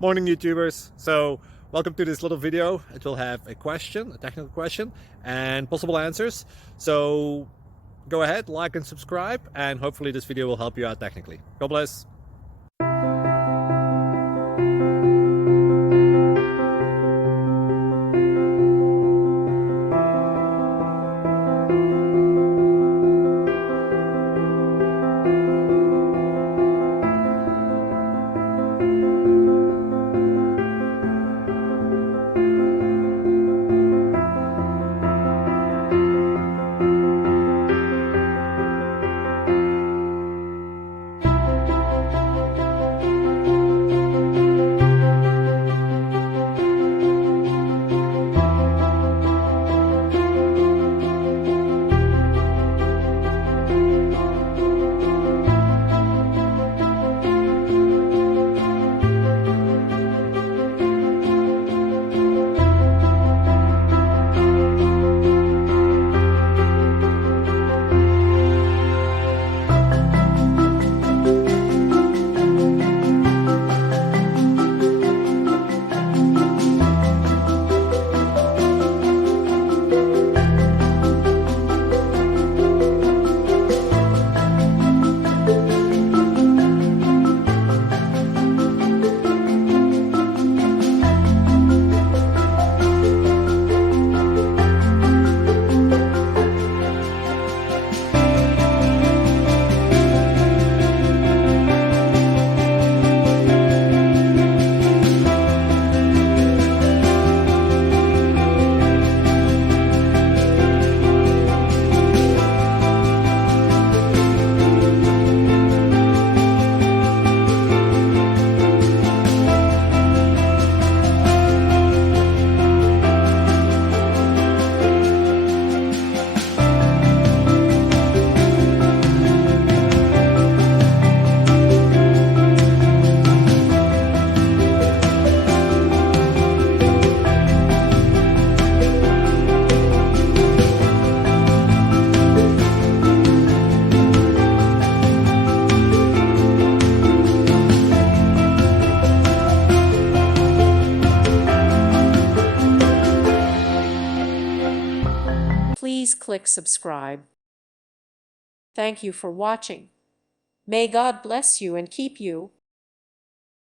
Morning YouTubers. So welcome to this little video. It will have a question, a technical question, and possible answers. So go ahead, like and subscribe, and hopefully this video will help you out technically. God bless. Please click subscribe. Thank you for watching. May God bless you and keep you.